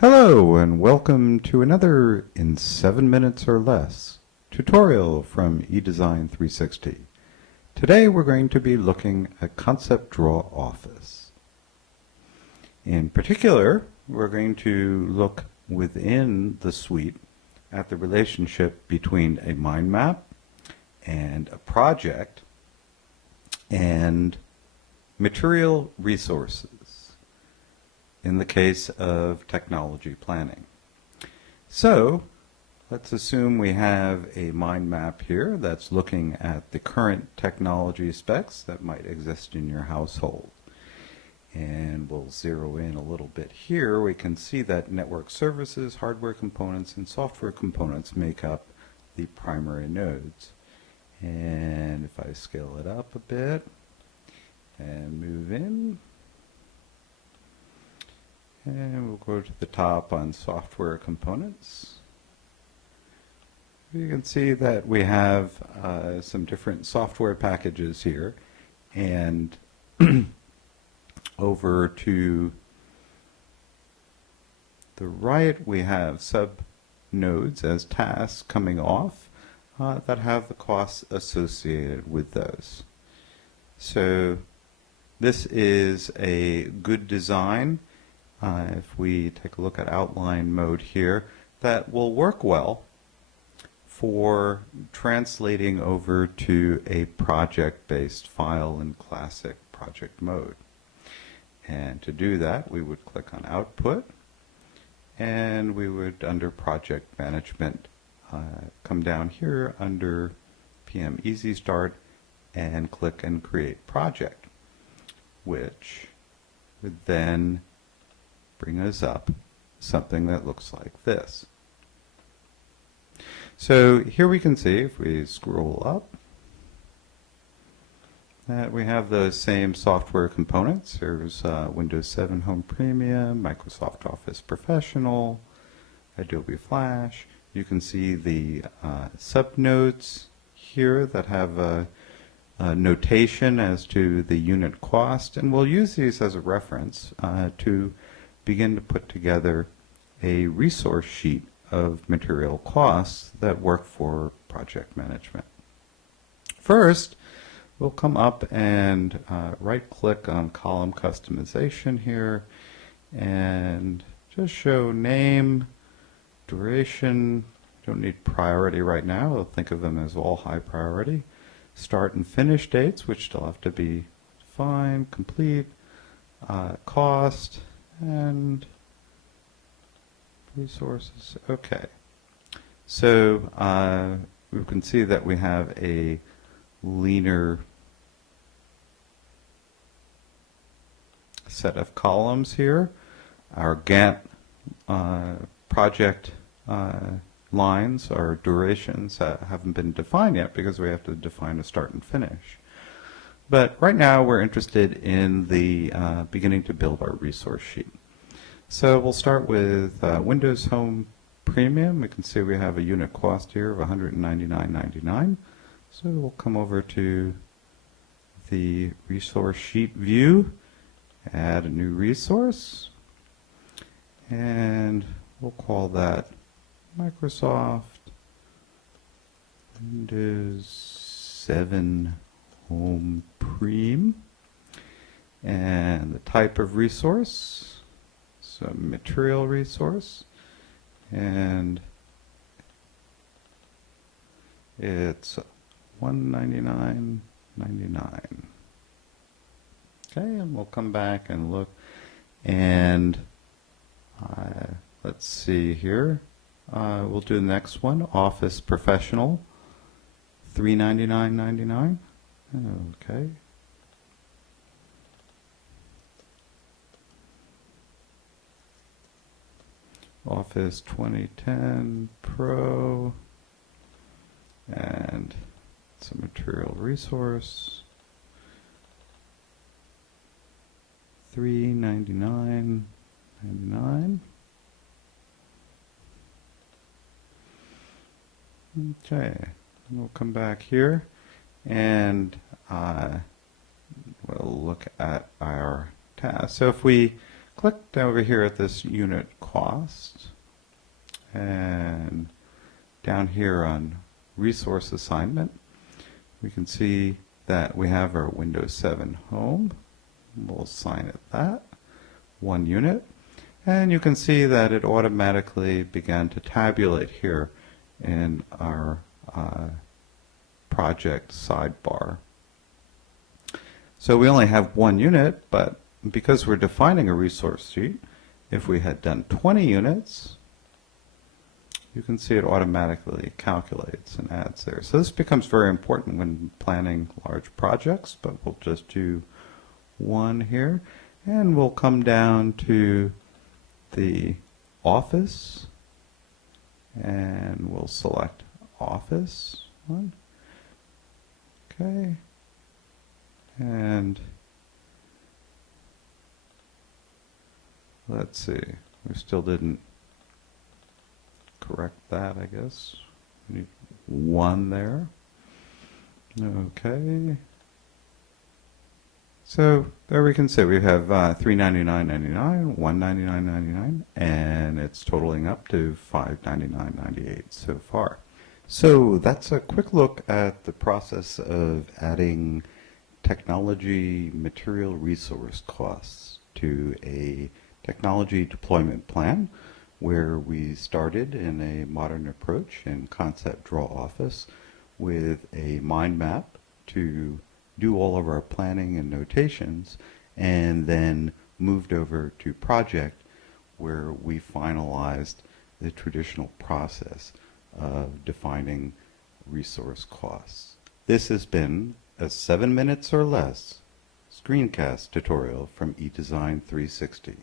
Hello and welcome to another in 7 minutes or less tutorial from eDesign 360. Today we're going to be looking at ConceptDraw Office. In particular, we're going to look within the suite at the relationship between a mind map and a project and material resources in the case of technology planning. So let's assume we have a mind map here that's looking at the current technology specs that might exist in your household. And we'll zero in a little bit here. We can see that network services, hardware components, and software components make up the primary nodes. And if I scale it up a bit and move in, and we'll go to the top on software components. You can see that we have some different software packages here, and over to the right we have sub-nodes as tasks coming off that have the costs associated with those. So this is a good design. If we take a look at outline mode here, that will work well for translating over to a project-based file in classic project mode. And to do that, we would click on Output, and we would, under Project Management, come down here under PM Easy Start and click and Create Project, which would then bring us up something that looks like this. So here we can see, if we scroll up, that we have those same software components. There's Windows 7 Home Premium, Microsoft Office Professional, Adobe Flash. You can see the subnodes here that have a notation as to the unit cost, and we'll use these as a reference to begin to put together a resource sheet of material costs that work for project management. First, we'll come up and right-click on column customization here and just show name, duration. Don't need priority right now. I'll think of them as all high priority. Start and finish dates, which still have to be defined, complete, cost, and resources. Okay. So we can see that we have a leaner set of columns here. Our Gantt project lines, our durations, haven't been defined yet because we have to define a start and finish. But right now we're interested in the beginning to build our resource sheet. So we'll start with Windows Home Premium. We can see we have a unit cost here of $199.99. So we'll come over to the resource sheet view, add a new resource, and we'll call that Microsoft Windows 7 Home Premium. And the type of resource, so material resource, and it's $199.99. Okay, and we'll come back and look, and let's see here. We'll do the next one, Office Professional, $399.99. Okay. Office 2010 Pro, and it's a material resource, $399.99. Okay, we'll come back here and we'll look at our task. So if we click over here at this unit cost, and down here on resource assignment, we can see that we have our Windows 7 home. We'll assign it that, 1 unit. And you can see that it automatically began to tabulate here in our project sidebar. So we only have 1 unit, but because we're defining a resource sheet, if we had done 20 units, you can see it automatically calculates and adds there. So this becomes very important when planning large projects, but we'll just do 1 here, and we'll come down to the office, and we'll select office 1. Okay, and let's see, we still didn't correct that, I guess. We need 1 there. Okay. So there we can see we have $399.99, $199.99, and it's totaling up to $599.98 so far. So that's a quick look at the process of adding technology material resource costs to a technology deployment plan, where we started in a modern approach in ConceptDraw Office with a mind map to do all of our planning and notations, and then moved over to project, where we finalized the traditional process of defining resource costs. This has been a 7 minutes or less screencast tutorial from eDesign 360.